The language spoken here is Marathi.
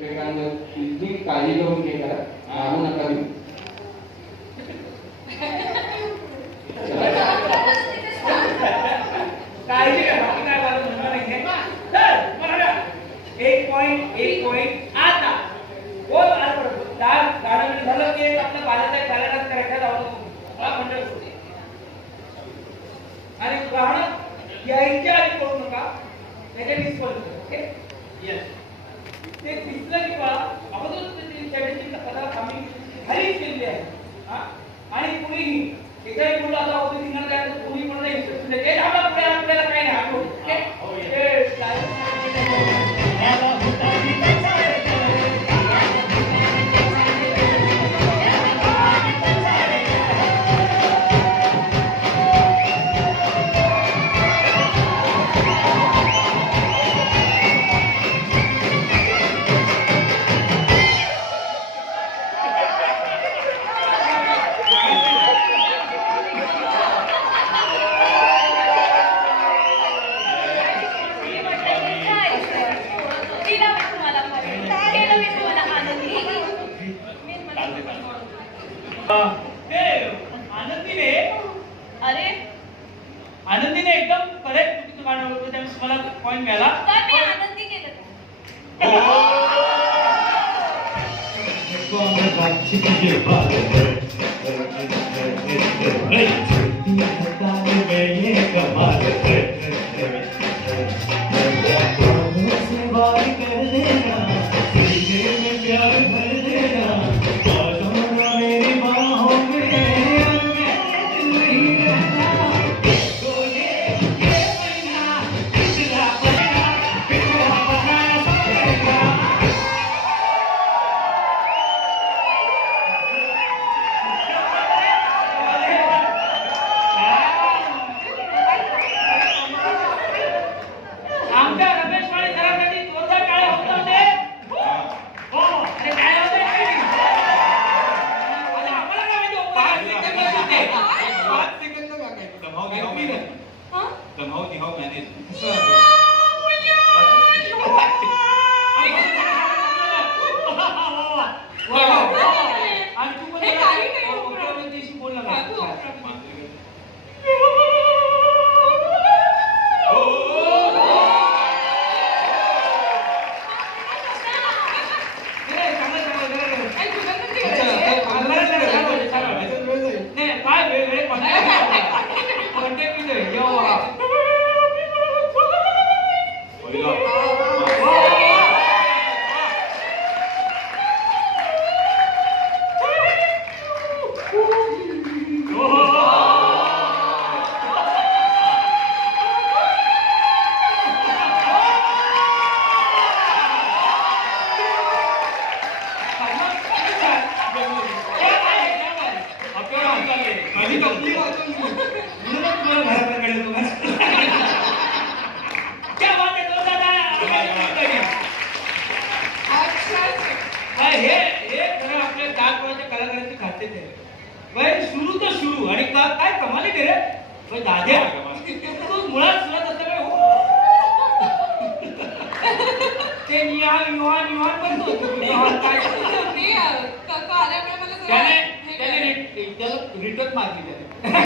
एकमेकांची काळजी घेऊन घे करा, आणू नका देऊ. काळजी घ्या काय मला म्हणणार नाही. चल मला 1 पॉइंट आता हो आज पडतो गाणं झालं की आपल्या बालाचा गाण्याला करायचा जाऊ मला मंडळ होते आणि गाणं यायच्या आधी करू नका त्याच्या डिस्पोज ओके यस ते दिसलं की बा अगोदर त्याची कथा आम्ही खाली केली आहे आणि कुणीही एकाही मुलं आता होते निघणार काय तर कुणी पण नाही इन्स्ट्रक्शन देते आपल्याला काही नाही ओके आनंदीने एकदम करेक्ट चुकीचं गाणं होतं त्यामुळे तुम्हाला पॉइंट मिळाला. मी आनंदी केलं सुरू तर सुरू आणि काय कमाली रे दाद्या मुळात सुरत असल्यामुळे ते निहान युहान युहान करतो त्याने रिटर्न मारली